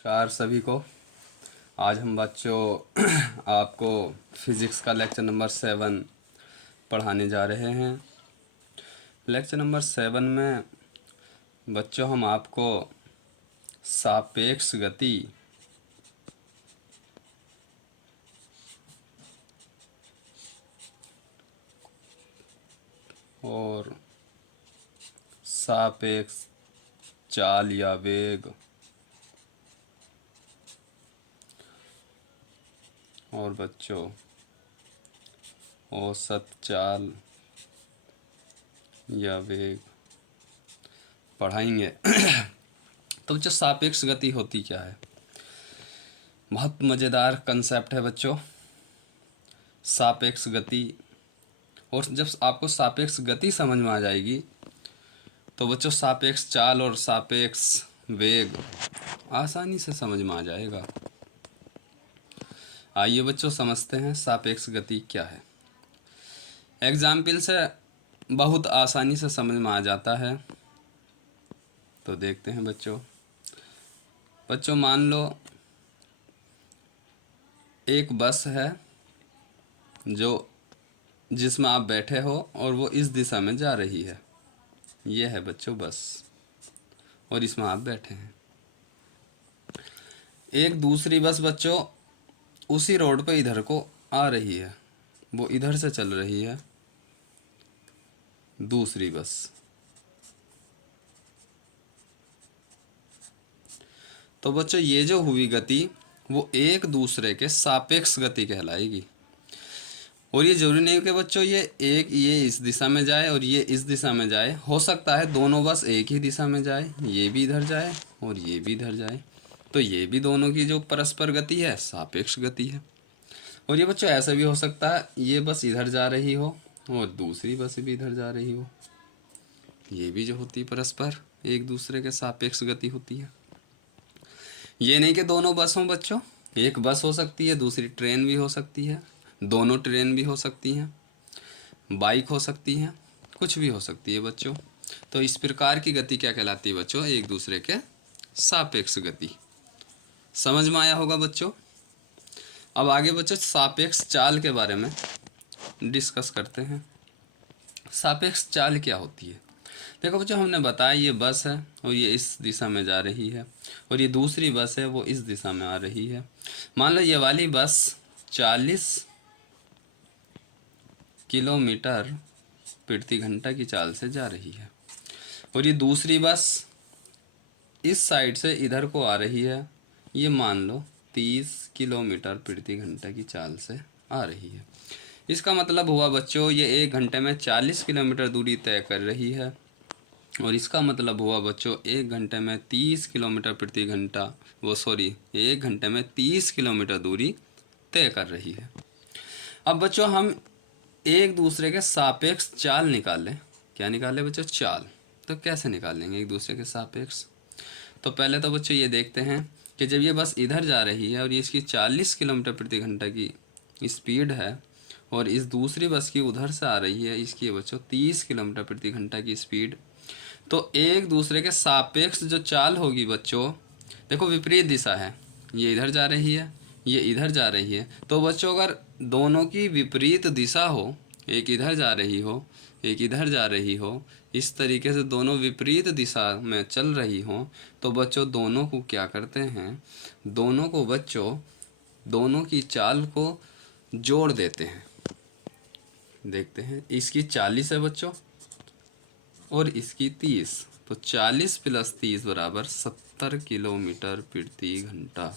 नमस्कार सभी को। आज हम बच्चों आपको फिज़िक्स का लेक्चर नंबर 7 पढ़ाने जा रहे हैं। लेक्चर नंबर 7 में बच्चों हम आपको सापेक्ष गति और सापेक्ष चाल या वेग और बच्चों औसत चाल या वेग पढ़ाएंगे। तो बच्चों सापेक्ष गति होती क्या है? बहुत मज़ेदार कंसेप्ट है बच्चों, सापेक्ष गति। और जब आपको सापेक्ष गति समझ में आ जाएगी तो बच्चों सापेक्ष चाल और सापेक्ष वेग आसानी से समझ में आ जाएगा। आइए बच्चों समझते हैं सापेक्ष गति क्या है। एग्जाम्पल से बहुत आसानी से समझ में आ जाता है, तो देखते हैं बच्चों मान लो एक बस है जिसमें आप बैठे हो और वो इस दिशा में जा रही है। ये है बच्चों बस और इसमें आप बैठे हैं। एक दूसरी बस बच्चों उसी रोड पे इधर को आ रही है, वो इधर से चल रही है दूसरी बस। तो बच्चों ये जो हुई गति वो एक दूसरे के सापेक्ष गति कहलाएगी। और ये जरूरी नहीं कि बच्चों ये इस दिशा में जाए और ये इस दिशा में जाए। हो सकता है दोनों बस एक ही दिशा में जाए, ये भी इधर जाए और ये भी इधर जाए, तो ये भी दोनों की जो परस्पर गति है सापेक्ष गति है। और ये बच्चों ऐसा भी हो सकता है ये बस इधर जा रही हो और दूसरी बस भी इधर जा रही हो, ये भी जो होती है परस्पर एक दूसरे के सापेक्ष गति होती है। ये नहीं कि दोनों बस हों बच्चों, एक बस हो सकती है, दूसरी ट्रेन भी हो सकती है, दोनों ट्रेन भी हो सकती हैं, बाइक हो सकती हैं, कुछ भी हो सकती है बच्चों। तो इस प्रकार की गति क्या कहलाती है बच्चों? एक दूसरे के सापेक्ष गति। समझ में आया होगा बच्चों। अब आगे बच्चों सापेक्ष चाल के बारे में डिस्कस करते हैं। सापेक्ष चाल क्या होती है? देखो बच्चों हमने बताया ये बस है और ये इस दिशा में जा रही है और ये दूसरी बस है वो इस दिशा में आ रही है। मान लो ये वाली बस 40 किलोमीटर प्रति घंटा की चाल से जा रही है और ये दूसरी बस इस साइड से इधर को आ रही है, ये मान लो 30 किलोमीटर प्रति घंटा की चाल से आ रही है। इसका मतलब हुआ बच्चों ये 1 घंटे में 40 किलोमीटर दूरी तय कर रही है और इसका मतलब हुआ बच्चों 1 घंटे में 30 किलोमीटर प्रति घंटा 1 घंटे में 30 किलोमीटर दूरी तय कर रही है। अब बच्चों हम एक दूसरे के सापेक्ष चाल निकालें। क्या निकालें बच्चों? चाल। तो कैसे निकालेंगे एक दूसरे के सापेक्ष? तो पहले तो बच्चों ये देखते हैं कि जब ये बस इधर जा रही है और ये इसकी 40 किलोमीटर प्रति घंटा की स्पीड है और इस दूसरी बस की उधर से आ रही है, इसकी है बच्चों 30 किलोमीटर प्रति घंटा की स्पीड। तो एक दूसरे के सापेक्ष जो चाल होगी बच्चों, देखो विपरीत दिशा है, ये इधर जा रही है, ये इधर जा रही है। तो बच्चों अगर दोनों की विपरीत दिशा हो, एक इधर जा रही हो एक इधर जा रही हो, इस तरीके से दोनों विपरीत दिशा में चल रही हो, तो बच्चों दोनों को क्या करते हैं, दोनों को बच्चों दोनों की चाल को जोड़ देते हैं। देखते हैं इसकी 40 है बच्चों और इसकी 30, तो 40 + 30 = 70 किलोमीटर प्रति घंटा।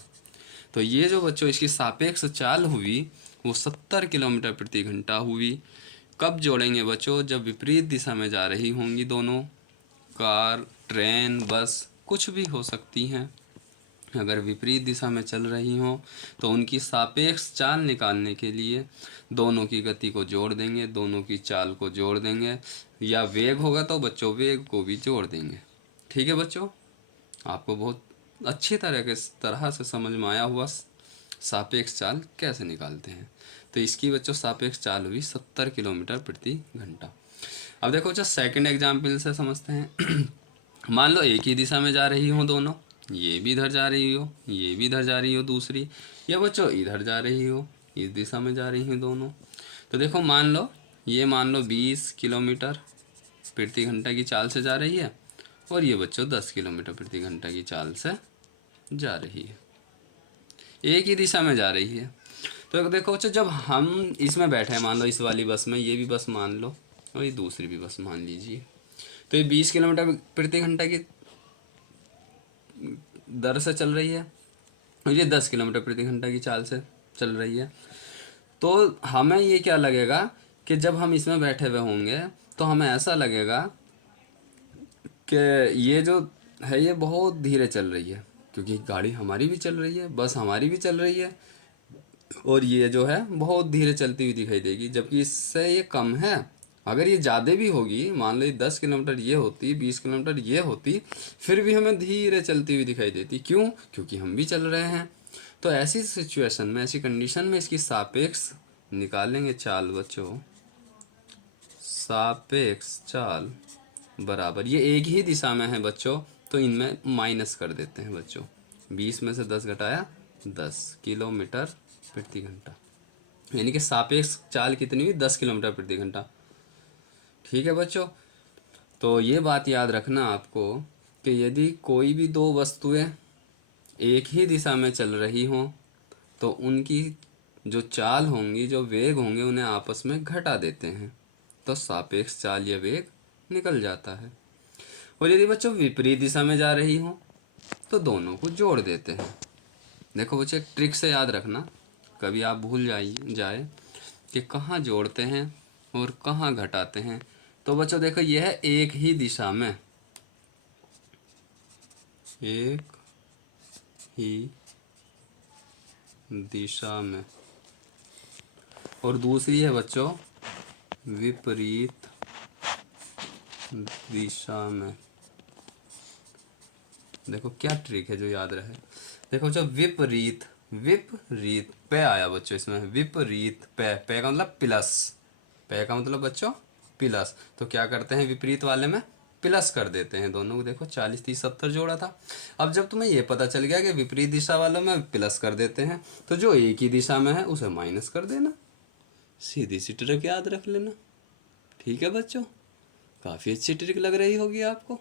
तो ये जो बच्चों इसकी सापेक्ष चाल हुई वो 70 किलोमीटर प्रति घंटा हुई। कब जोड़ेंगे बच्चों? जब विपरीत दिशा में जा रही होंगी दोनों, कार, ट्रेन, बस कुछ भी हो सकती हैं। अगर विपरीत दिशा में चल रही हों तो उनकी सापेक्ष चाल निकालने के लिए दोनों की गति को जोड़ देंगे, दोनों की चाल को जोड़ देंगे, या वेग होगा तो बच्चों वेग को भी जोड़ देंगे। ठीक है बच्चों, आपको बहुत अच्छी तरह से समझ में आया हुआ सापेक्ष चाल कैसे निकालते हैं। तो इसकी बच्चों सापेक्ष चाल हुई 70 किलोमीटर प्रति घंटा। अब देखो बच्चों सेकंड एग्जाम्पल से समझते हैं। मान लो एक ही दिशा में जा रही हों दोनों, ये भी इधर जा रही हो, ये भी इधर जा रही हो दूसरी, या बच्चों इधर जा रही हो, इस दिशा में जा रही हो दोनों। तो देखो मान लो, ये मान लो 20 किलोमीटर प्रति घंटा की चाल से जा रही है, और ये बच्चों 10 किलोमीटर प्रति घंटा की चाल से जा रही है, एक ही दिशा में जा रही है। तो देखो बच्चों, जब हम इसमें बैठे हैं, मान लो इस वाली बस में, ये भी बस मान लो और ये दूसरी भी बस मान लीजिए, तो ये 20 किलोमीटर प्रति घंटा की दर से चल रही है और ये 10 किलोमीटर प्रति घंटा की चाल से चल रही है। तो हमें ये क्या लगेगा कि जब हम इसमें बैठे हुए होंगे तो हमें ऐसा लगेगा कि ये जो है ये बहुत धीरे चल रही है, क्योंकि गाड़ी हमारी भी चल रही है, बस हमारी भी चल रही है, और ये जो है बहुत धीरे चलती हुई दिखाई देगी, जबकि इससे ये कम है। अगर ये ज़्यादा भी होगी, मान लो ये 10 किलोमीटर ये होती, 20 किलोमीटर ये होती, फिर भी हमें धीरे चलती हुई दिखाई देती। क्यों? क्योंकि हम भी चल रहे हैं। तो ऐसी सिचुएशन में, ऐसी कंडीशन में इसकी सापेक्ष निकालेंगे चाल बच्चों, सापेक्ष चाल बराबर, ये एक ही दिशा में है बच्चों, तो इनमें माइनस कर देते हैं बच्चों। 20 में से 10 घटाया 10 किलोमीटर प्रति घंटा, यानी कि सापेक्ष चाल कितनी हुई? 10 किलोमीटर प्रति घंटा। ठीक है बच्चों, तो ये बात याद रखना आपको कि यदि कोई भी दो वस्तुएं एक ही दिशा में चल रही हों तो उनकी जो चाल होंगी, जो वेग होंगे, उन्हें आपस में घटा देते हैं, तो सापेक्ष चाल या वेग निकल जाता है। और यदि बच्चों विपरीत दिशा में जा रही हो तो दोनों को जोड़ देते हैं। देखो बच्चे, एक ट्रिक से याद रखना, कभी आप भूल जाए कि कहाँ जोड़ते हैं और कहाँ घटाते हैं। तो बच्चों देखो, यह है एक ही दिशा में, एक ही दिशा में, और दूसरी है बच्चों विपरीत दिशा में। देखो क्या ट्रिक है जो याद रहे। देखो बच्चों, विपरीत, विपरीत पे आया बच्चों इसमें, विपरीत पे, पे का मतलब प्लस, पे का मतलब बच्चों प्लस, तो क्या करते हैं विपरीत वाले में प्लस कर देते हैं दोनों को। देखो 40 30 70 जोड़ा था। अब जब तुम्हें ये पता चल गया कि विपरीत दिशा वालों में प्लस कर देते हैं, तो जो एक ही दिशा में है उसे माइनस कर देना। सीधी सी ट्रिक याद रख लेना। ठीक है बच्चों, काफ़ी अच्छी ट्रिक लग रही होगी आपको।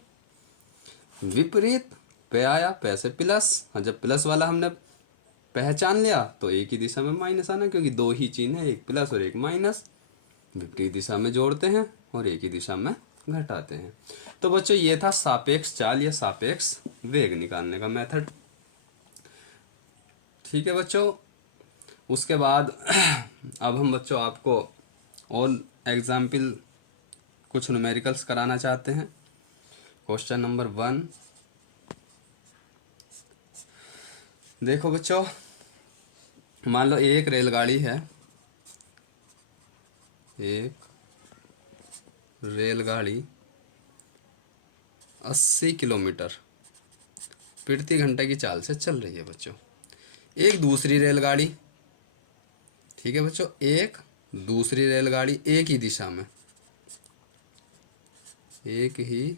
विपरीत पे आया, पे से प्लस, और जब प्लस वाला हमने पहचान लिया तो एक ही दिशा में माइनस आना, क्योंकि दो ही चिन्ह है, एक प्लस और एक माइनस। विपरीत दिशा में जोड़ते हैं और एक ही दिशा में घटाते हैं। तो बच्चों ये था सापेक्ष चाल या सापेक्ष वेग निकालने का मेथड। ठीक है बच्चों, उसके बाद अब हम बच्चों आपको और एग्जाम्पल कुछ न्यूमेरिकल्स कराना चाहते हैं। क्वेश्चन नंबर 1, देखो बच्चों, मान लो एक रेलगाड़ी है, एक रेलगाड़ी 80 किलोमीटर प्रति घंटे की चाल से चल रही है बच्चों। एक दूसरी रेलगाड़ी, ठीक है बच्चों, एक दूसरी रेलगाड़ी एक ही दिशा में, एक ही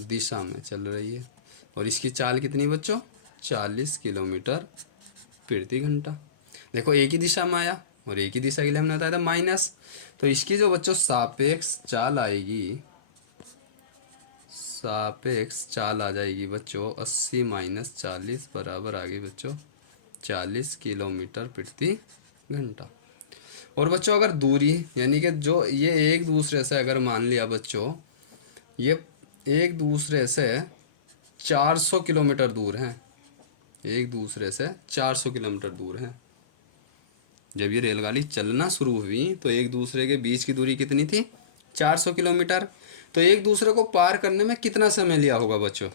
दिशा में चल रही है, और इसकी चाल कितनी बच्चों? 40 किलोमीटर प्रति घंटा। देखो एक ही दिशा में आया, और एक ही दिशा के लिए हमने बताया था माइनस, तो इसकी जो बच्चों सापेक्ष चाल आएगी, सापेक्ष चाल आ जाएगी बच्चों 80 माइनस 40 बराबर आ गई बच्चों 40 किलोमीटर प्रति घंटा। और बच्चों अगर दूरी, यानी कि जो ये एक दूसरे से, अगर मान लिया बच्चों ये एक दूसरे से 400 किलोमीटर दूर हैं, एक दूसरे से 400 किलोमीटर दूर हैं। जब ये रेलगाड़ी चलना शुरू हुई तो एक दूसरे के बीच की दूरी कितनी थी? 400 किलोमीटर। तो एक दूसरे को पार करने में कितना समय लिया होगा बच्चों?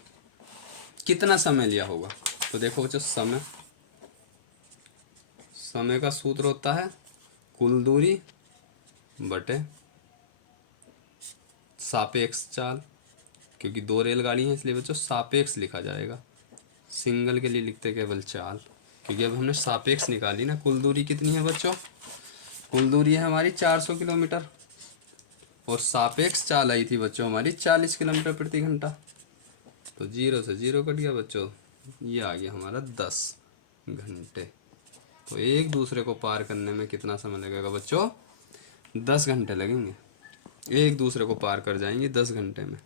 कितना समय लिया होगा? तो देखो बच्चों, समय का सूत्र होता है कुल दूरी बटे सापेक्ष चाल। क्योंकि दो रेलगाड़ी हैं इसलिए बच्चों सापेक्ष लिखा जाएगा, सिंगल के लिए लिखते केवल चाल, क्योंकि अब हमने सापेक्ष निकाली ना। कुल दूरी कितनी है बच्चों? कुल दूरी है हमारी 400 किलोमीटर, और सापेक्ष चाल आई थी बच्चों हमारी 40 किलोमीटर प्रति घंटा। तो 0 से 0 कट गया बच्चों, ये आ गया हमारा 10 घंटे। तो एक दूसरे को पार करने में कितना समय लगेगा बच्चों? 10 घंटे लगेंगे। एक दूसरे को पार कर जाएंगे 10 घंटे में।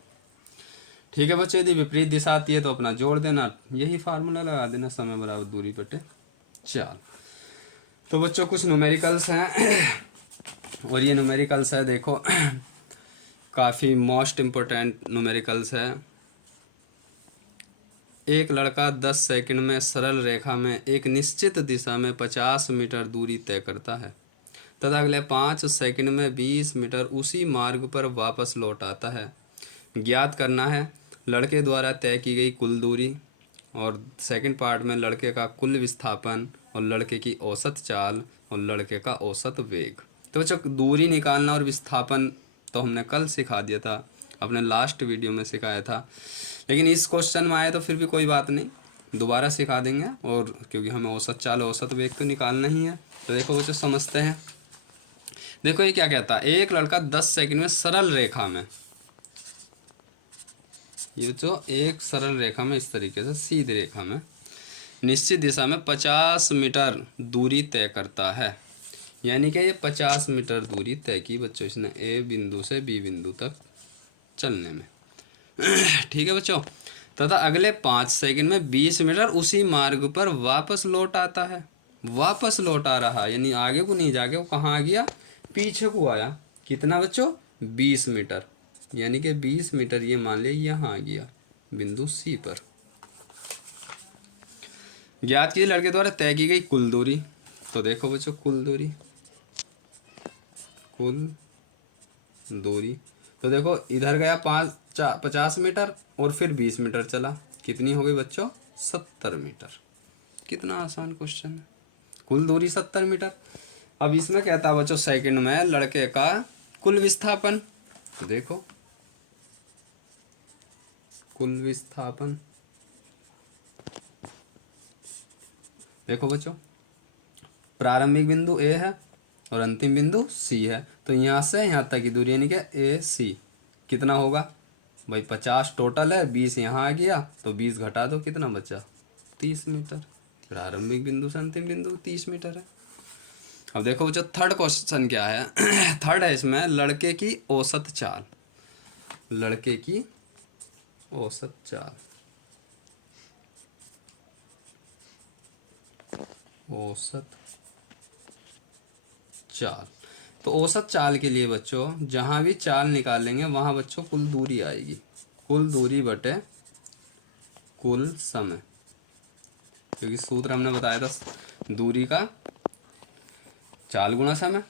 ठीक है बच्चों, यदि विपरीत दिशा आती है तो अपना जोड़ देना, यही फार्मूला लगा देना, समय बराबर दूरी बटे चाल। तो बच्चों कुछ न्यूमेरिकल्स हैं और ये न्यूमेरिकल्स है देखो काफ़ी मोस्ट इम्पोर्टेंट न्यूमेरिकल्स है। एक लड़का 10 सेकंड में सरल रेखा में एक निश्चित दिशा में 50 मीटर दूरी तय करता है तथा अगले 5 सेकंड में 20 मीटर उसी मार्ग पर वापस लौट आता है। ज्ञात करना है लड़के द्वारा तय की गई कुल दूरी, और सेकंड पार्ट में लड़के का कुल विस्थापन और लड़के की औसत चाल और लड़के का औसत वेग। तो बच्चों दूरी निकालना और विस्थापन तो हमने कल सिखा दिया था, अपने लास्ट वीडियो में सिखाया था, लेकिन इस क्वेश्चन में आए तो फिर भी कोई बात नहीं, दोबारा सिखा देंगे। और क्योंकि हमें औसत चाल औसत वेग तो निकालना ही है। तो देखो बच्चों समझते हैं। देखो ये क्या कहता है, एक लड़का 10 सेकंड में सरल रेखा में, ये जो एक सरल रेखा में इस तरीके से सीधी रेखा में निश्चित दिशा में 50 मीटर दूरी तय करता है। यानी कि ये 50 मीटर दूरी तय की बच्चों इसने ए बिंदु से बी बिंदु तक चलने में। ठीक है बच्चों, तथा अगले 5 सेकंड में 20 मीटर उसी मार्ग पर वापस लौट आता है। वापस लौट आ रहा, यानी आगे को नहीं जाके वो कहाँ आ गया, पीछे को आया। कितना बच्चों? 20 मीटर, यानी कि 20 मीटर ये मान लिया यहाँ आ गया बिंदु सी पर। ज्ञात कीजिए लड़के द्वारा तय की गई कुल दूरी। तो देखो बच्चों कुल दूरी तो देखो इधर गया 50 मीटर और फिर 20 मीटर चला, कितनी हो गई बच्चों? 70 मीटर। कितना आसान क्वेश्चन है, कुल दूरी 70 मीटर। अब इसमें कहता है बच्चों सेकंड में लड़के का कुल विस्थापन। तो देखो कुल विस्थापन, देखो बच्चों प्रारंभिक बिंदु ए है और अंतिम बिंदु सी है, तो यहाँ से यहाँ तक की दूरी यानी कि ए सी कितना होगा भाई? 50 टोटल है, 20 यहाँ आ गया तो 20 घटा दो, कितना बचा? 30 मीटर। प्रारंभिक बिंदु से अंतिम बिंदु 30 मीटर है। अब देखो बच्चों थर्ड क्वेश्चन क्या है। थर्ड है इसमें लड़के की औसत चाल। लड़के की औसत चाल, औसत चाल। तो औसत चाल के लिए बच्चों जहाँ भी चाल निकालेंगे वहाँ बच्चों कुल दूरी आएगी, कुल दूरी बटे कुल समय, क्योंकि सूत्र हमने बताया था दूरी का चाल गुणा समय,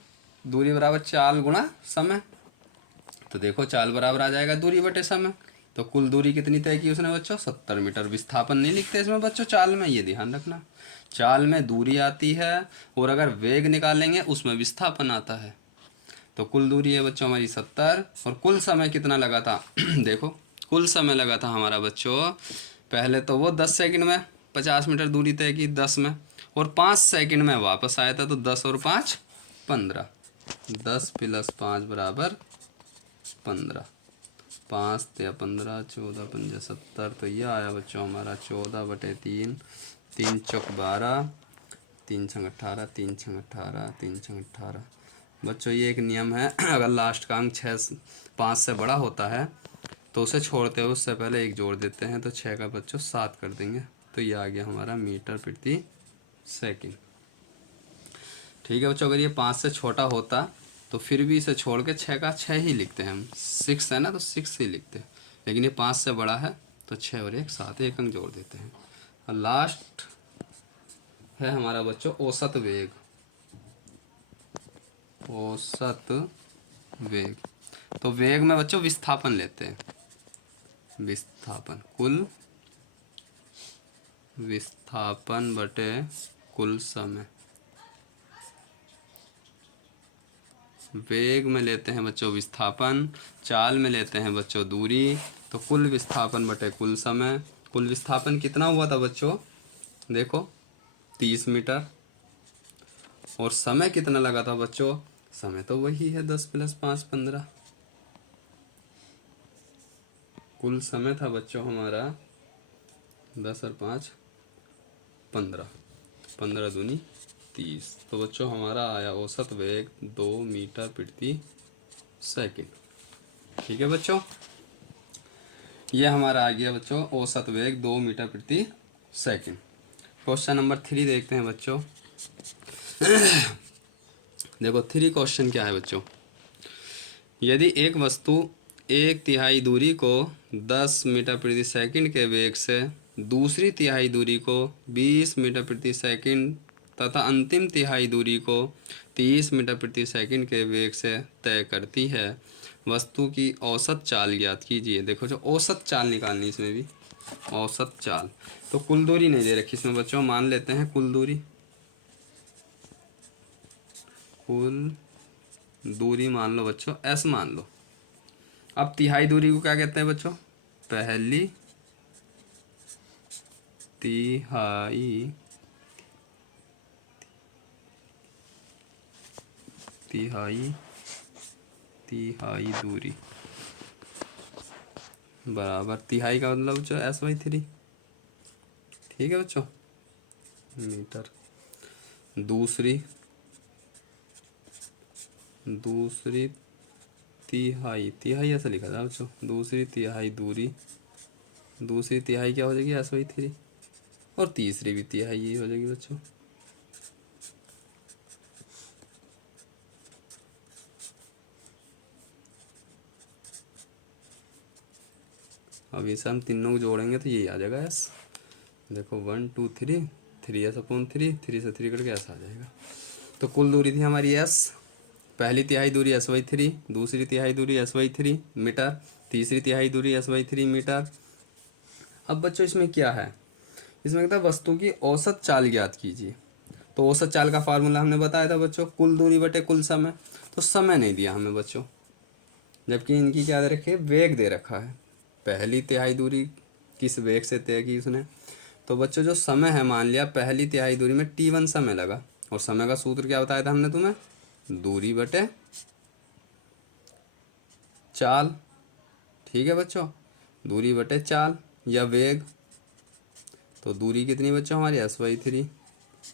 दूरी बराबर चाल गुणा समय। तो देखो चाल बराबर आ जाएगा दूरी बटे समय। तो कुल दूरी कितनी तय की उसने बच्चों? 70 मीटर। विस्थापन नहीं लिखते इसमें बच्चों चाल में, ये ध्यान रखना। चाल में दूरी आती है और अगर वेग निकालेंगे उसमें विस्थापन आता है। तो कुल दूरी है बच्चों हमारी 70 और कुल समय कितना लगा था? देखो कुल समय लगा था हमारा बच्चों, पहले तो वो 10 सेकंड में 50 मीटर दूरी तय की 10 में, और 5 सेकंड में वापस आया था। तो 10 और 5 15, 10 + 5 बराबर 15, 5 × 15 14 × 5 70। तो यह आया बच्चों हमारा 14/3, 3 × 4 12, 3 × 18, 3 × 18, 3 × 18। बच्चों ये एक नियम है, अगर लास्ट का अंक 5 से बड़ा होता है तो उसे छोड़ते हुए उससे पहले एक जोड़ देते हैं, तो 6 का बच्चों 7 कर देंगे। तो ये आ गया हमारा मीटर प्रति सेकंड। ठीक है बच्चों, अगर ये 5 से छोटा होता तो फिर भी इसे छोड़ के 6 का 6 ही लिखते हैं हम, 6 है ना तो 6 ही लिखते हैं, लेकिन ये 5 से बड़ा है तो 6 और 1 7, एक अंक जोड़ देते हैं। और लास्ट है हमारा बच्चों औसत वेग। औसत वेग, तो वेग में बच्चों विस्थापन लेते हैं, विस्थापन कुल विस्थापन बटे कुल समय। वेग में लेते हैं बच्चों विस्थापन, चाल में लेते हैं बच्चों दूरी, तो कुल विस्थापन बटे कुल समय। कुल विस्थापन कितना हुआ था बच्चों? देखो 30 मीटर, और समय कितना लगा था बच्चों? समय तो वही है 10 + 5 15। कुल समय था बच्चों हमारा 10 और 5 15, 15 दूनी 30। तो बच्चों हमारा आया औसत वेग 2 मीटर प्रति सेकंड। ठीक है बच्चों, ये हमारा आ गया बच्चों औसत वेग 2 मीटर प्रति सेकंड। क्वेश्चन नंबर 3 देखते हैं बच्चों। देखो 3 क्वेश्चन क्या है बच्चों। यदि एक वस्तु 1/3 दूरी को 10 मीटर प्रति सेकंड के वेग से दूसरी तिहाई दूरी को 20 मीटर प्रति सेकंड तथा अंतिम तिहाई दूरी को 30 मीटर प्रति सेकंड के वेग से तय करती है, वस्तु की औसत चाल ज्ञात कीजिए। देखो जो औसत चाल निकालनी, इसमें भी औसत चाल। तो कुल दूरी नहीं दे रखी इसमें बच्चों, मान लेते हैं कुल दूरी। कुल दूरी मान लो बच्चों s मान लो। अब तिहाई दूरी को क्या कहते हैं बच्चों, पहली तिहाई तिहाई तिहाई दूरी बराबर तिहाई का मतलब बच्चों s/3। ठीक है बच्चों, मीटर। दूसरी तिहाई, तिहाई ऐसा लिखा था बच्चों, दूसरी तिहाई दूरी, दूसरी तिहाई क्या हो जाएगी s/3, और तीसरी भी तिहाई ही हो जाएगी बच्चों। अब इसे हम तीनों को जोड़ेंगे तो यही आ जाएगा s। देखो 1 2 3, 3s/3, 3 से 3 करके s आ जाएगा। तो कुल दूरी थी हमारी s। पहली तिहाई दूरी s/3, दूसरी तिहाई दूरी s/3 मीटर, तीसरी तिहाई दूरी s/3 मीटर। अब बच्चों इसमें क्या है, इसमें कहता है वस्तु की औसत चाल ज्ञात कीजिए। तो औसत चाल का फार्मूला हमने बताया था बच्चों, कुल दूरी बटे कुल समय। तो समय नहीं दिया हमें बच्चों, जबकि इनकी क्या दे रखी है, वेग दे रखा है। पहली तिहाई दूरी किस वेग से तय की उसने। तो बच्चों जो समय है, मान लिया पहली तिहाई दूरी में t1 समय लगा, और समय का सूत्र क्या बताया था हमने तुम्हें, दूरी बटे चाल। ठीक है बच्चों, दूरी बटे चाल या वेग। तो दूरी कितनी बच्चों हमारी s/3,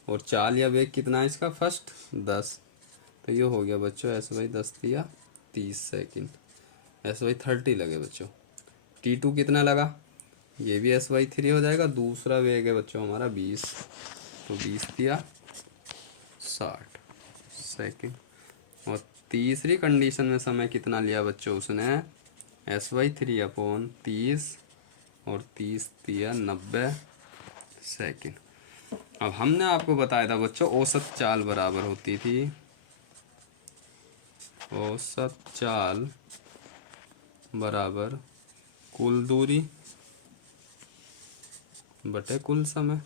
और चाल या वेग कितना है इसका, फर्स्ट 10। तो ये हो गया बच्चों s/10 दिया 30 सेकंड, s/30 लगे बच्चों। t2 कितना लगा, ये भी s/3 हो जाएगा। दूसरा वेग है बच्चों हमारा 20, तो 20 दिया 60 सेकंड। और तीसरी कंडीशन में समय कितना लिया बच्चों उसने, s/3/30, और 30 दिया 90 सेकंड। अब हमने आपको बताया था बच्चों औसत चाल बराबर होती थी, औसत चाल बराबर कुल दूरी बटे कुल समय।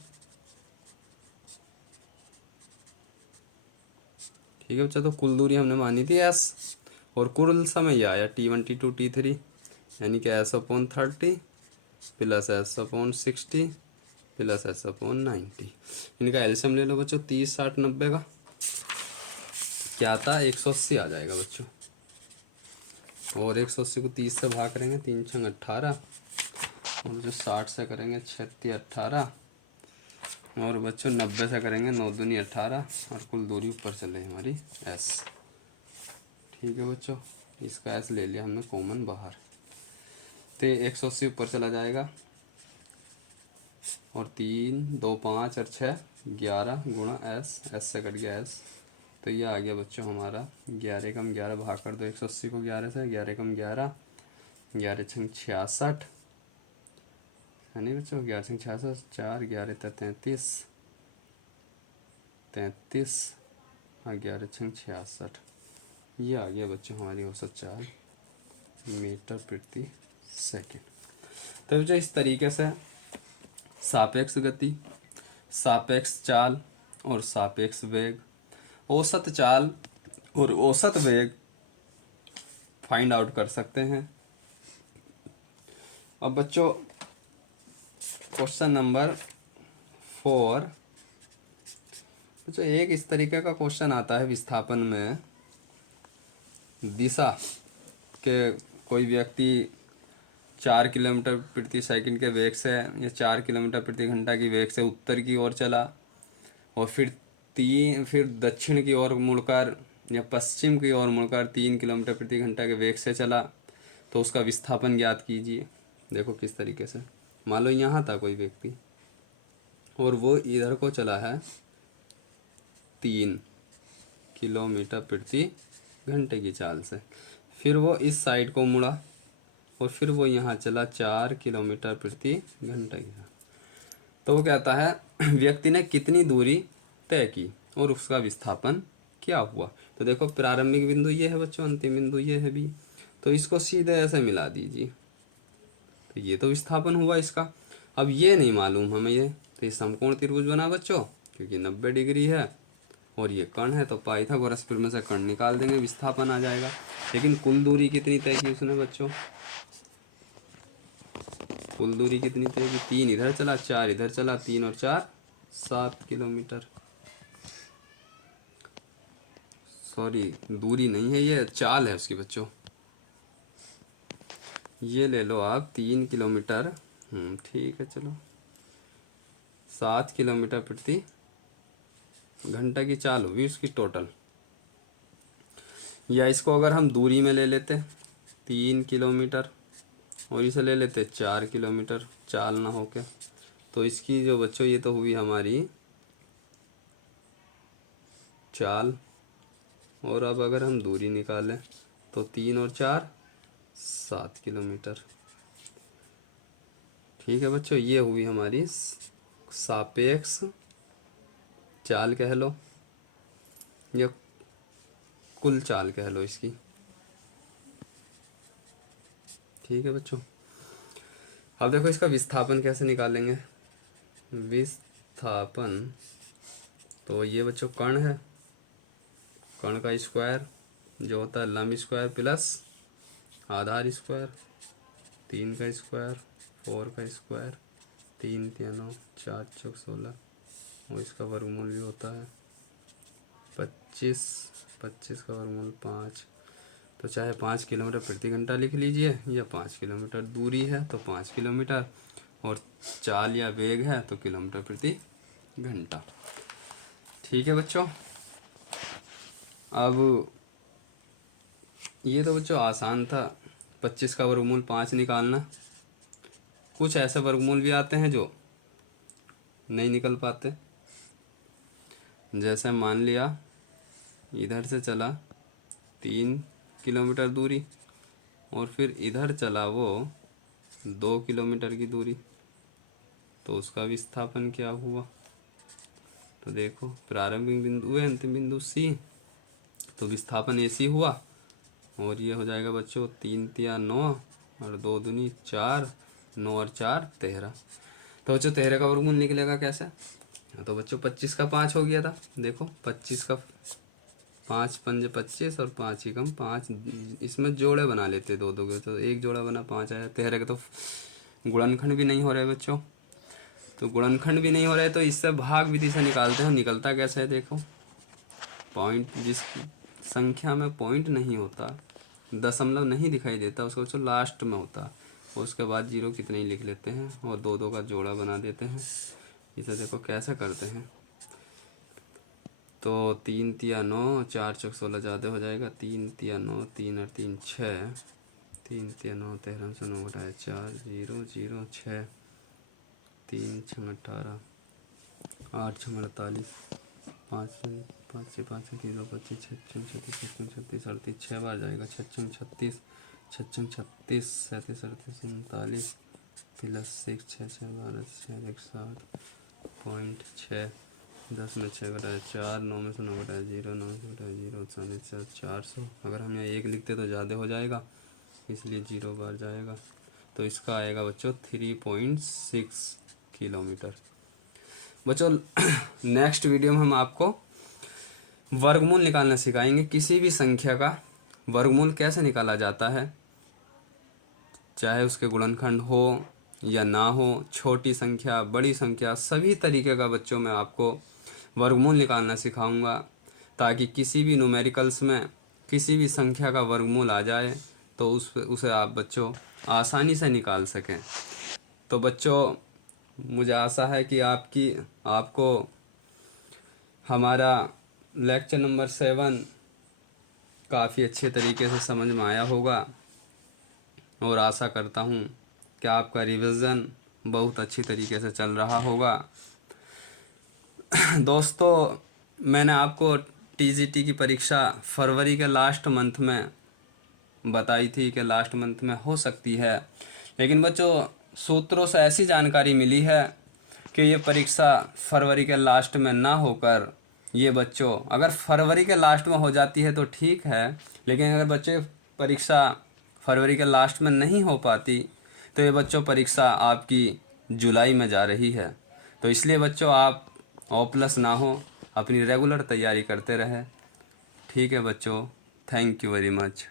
ठीक है बच्चा, तो कुल दूरी हमने मानी थी s, और कुल समय यह आया t1 t2 t3, यानी कि s/30 plus s/60 plus s/90। इनका एलसीएम ले लो बच्चों, 30 60 90 का क्या आता है, 180 आ जाएगा बच्चों। और 180 को 30 से भाग करेंगे, 3 छंग 18, और जो 60 से करेंगे 36 18, और बच्चों 90 से करेंगे 9 दूनी 18, और कुल दूरी ऊपर चले हमारी s। ठीक है बच्चों, इसका s ले लिया हमने कॉमन बाहर, तो 180 ऊपर चला जाएगा, और 3 2 5 और 6 11 गुणा s से कट गया s। तो ये आ गया बच्चों हमारा 11 कम 11 भाग कर दो 180 को 11 से, 11 कम 11, 11 छंग 66 है नहीं बच्चों, 11 छंग 66, 4 11 33, 33 और 11 छंग 66। ये आ गया बच्चों हमारी औसत चाल मीटर प्रति सेकंड। तो बच्चों इस तरीके से सापेक्ष गति, सापेक्ष चाल और सापेक्ष वेग, औसत चाल और औसत वेग फाइंड आउट कर सकते हैं। अब बच्चों क्वेश्चन नंबर 4, बच्चों एक इस तरीके का क्वेश्चन आता है विस्थापन में, दिशा के कोई व्यक्ति 4 किलोमीटर प्रति सेकंड के वेग से या 4 किलोमीटर प्रति घंटा की वेग से उत्तर की ओर चला और फिर दक्षिण की ओर मुड़कर या पश्चिम की ओर मुड़कर 3 किलोमीटर प्रति घंटा के वेग से चला, तो उसका विस्थापन ज्ञात कीजिए। देखो किस तरीके से, मान लो यहाँ था कोई व्यक्ति और वो इधर को चला है 3 किलोमीटर प्रति घंटे की चाल से, फिर वो इस साइड को मुड़ा और फिर वो यहाँ चला 4 किलोमीटर प्रति घंटे की। तो वो कहता है व्यक्ति ने कितनी दूरी तय की और उसका विस्थापन क्या हुआ। तो देखो प्रारंभिक बिंदु ये है बच्चों, अंतिम बिंदु ये है बी, तो इसको सीधे ऐसे मिला दीजिए, तो ये तो विस्थापन हुआ इसका। अब ये नहीं मालूम हमें ये, तो ये समकोण त्रिभुज बना बच्चों, क्योंकि 90 डिग्री है और ये कर्ण है, तो पाइथागोरस प्रमेय से कर्ण निकाल देंगे, विस्थापन आ जाएगा। लेकिन कुल दूरी कितनी तय की उसने बच्चों, कुल दूरी कितनी तय की, 3 इधर चला 4 इधर चला, 3 और 4 7 किलोमीटर। सॉरी दूरी नहीं है, ये चाल है उसकी बच्चों। ये ले लो आप 3 किलोमीटर, ठीक है चलो, 7 किलोमीटर प्रति घंटा की चाल हुई उसकी टोटल। या इसको अगर हम दूरी में ले लेते 3 किलोमीटर और इसे ले लेते 4 किलोमीटर चाल ना होके, तो इसकी जो बच्चों ये तो हुई हमारी चाल। और अब अगर हम दूरी निकालें तो 3 और 4 7 किलोमीटर। ठीक है बच्चों, ये हुई हमारी सापेक्ष चाल कह लो या कुल चाल कह लो इसकी। ठीक है बच्चों, अब देखो इसका विस्थापन कैसे निकालेंगे। विस्थापन तो ये बच्चों कर्ण है, कर्ण का स्क्वायर जो होता है लंब स्क्वायर प्लस आधार स्क्वायर, 3 का स्क्वायर 4 का स्क्वायर, 3 3 9 4 चौक 16 और इसका वर्गमूल भी होता है 25, 25 का वर्गमूल 5। तो चाहे 5 किलोमीटर प्रति घंटा लिख लीजिए या 5 किलोमीटर दूरी है तो 5 किलोमीटर और चाल या वेग है तो किलोमीटर प्रति घंटा। ठीक है बच्चों, अब ये तो बच्चों आसान था, 25 का वर्गमूल 5 निकालना। कुछ ऐसे वर्गमूल भी आते हैं जो नहीं निकल पाते, जैसे मान लिया इधर से चला 3 किलोमीटर दूरी और फिर इधर चला वो 2 किलोमीटर की दूरी, तो उसका विस्थापन क्या हुआ। तो देखो प्रारंभिक बिंदु है अंतिम बिंदु सी, तो विस्थापन ऐसी हुआ और ये हो जाएगा बच्चों 3 3 9 और 2 दूनी 4, 9 और 4 13। तो बच्चों 13 का वर्गमूल निकलेगा कैसे, तो बच्चों 25 का 5 हो गया था। देखो 25 का 5 5 25 और 5 ही कम 5, इसमें जोड़े बना लेते 2 2 के, तो एक जोड़ा बना 5 आया। 13 के तो गुणनखंड भी नहीं हो रहे बच्चों, तो गुणनखंड भी नहीं हो रहे तो इससे भाग विधि से निकालते हैं। निकलता कैसे है देखो, पॉइंट जिस संख्या में पॉइंट नहीं होता, दशमलव नहीं दिखाई देता, उसको बच्चों लास्ट में होता और उसके बाद 0 कितने ही लिख लेते हैं और 2 2 का जोड़ा बना देते हैं। इसे देखो कैसे करते हैं, तो 3 3 9 4 चौक 16 ज़्यादा हो जाएगा, 3 3 9 3 और 3 6, 3 3 9 13 से 9 घटाए 4 0 0 6, 3 6 18 8 6 48 5 5 से 5 से 3 25 छः 36 36 38 6 बार जाएगा, 6 36 6 36 37 38 39 प्लस 6 6 6 12 6 1 7.6, 10 में 6 घटाया 4, 9 में से 9 घटाया 0, 9 में से घटाया 0, 400। अगर हम यहाँ 1 लिखते तो ज़्यादा हो जाएगा, इसलिए 0 बार जाएगा, तो इसका आएगा बच्चों 3.6 किलोमीटर। बच्चों नेक्स्ट वीडियो में हम आपको वर्गमूल निकालना सिखाएंगे। किसी भी संख्या का वर्गमूल कैसे निकाला जाता है, चाहे उसके गुणनखंड हो या ना हो, छोटी संख्या बड़ी संख्या, सभी तरीके का बच्चों मैं आपको वर्गमूल निकालना सिखाऊंगा, ताकि किसी भी न्यूमेरिकल्स में किसी भी संख्या का वर्गमूल आ जाए तो उसे आप बच्चों आसानी से निकाल सकें। तो बच्चों, मुझे आशा है कि आपको हमारा लेक्चर नंबर 7 काफ़ी अच्छे तरीके से समझ में आया होगा, और आशा करता हूँ कि आपका रिवीजन बहुत अच्छी तरीके से चल रहा होगा। दोस्तों, मैंने आपको टीजीटी की परीक्षा फरवरी के लास्ट मंथ में बताई थी कि लास्ट मंथ में हो सकती है, लेकिन बच्चों सूत्रों से ऐसी जानकारी मिली है कि ये परीक्षा फरवरी के लास्ट में ना होकर ये बच्चों, अगर फरवरी के लास्ट में हो जाती है तो ठीक है, लेकिन अगर बच्चे परीक्षा फरवरी के लास्ट में नहीं हो पाती तो ये बच्चों परीक्षा आपकी जुलाई में जा रही है। तो इसलिए बच्चों आप होपलेस ना हो, अपनी रेगुलर तैयारी करते रहें। ठीक है बच्चों, थैंक यू वेरी मच।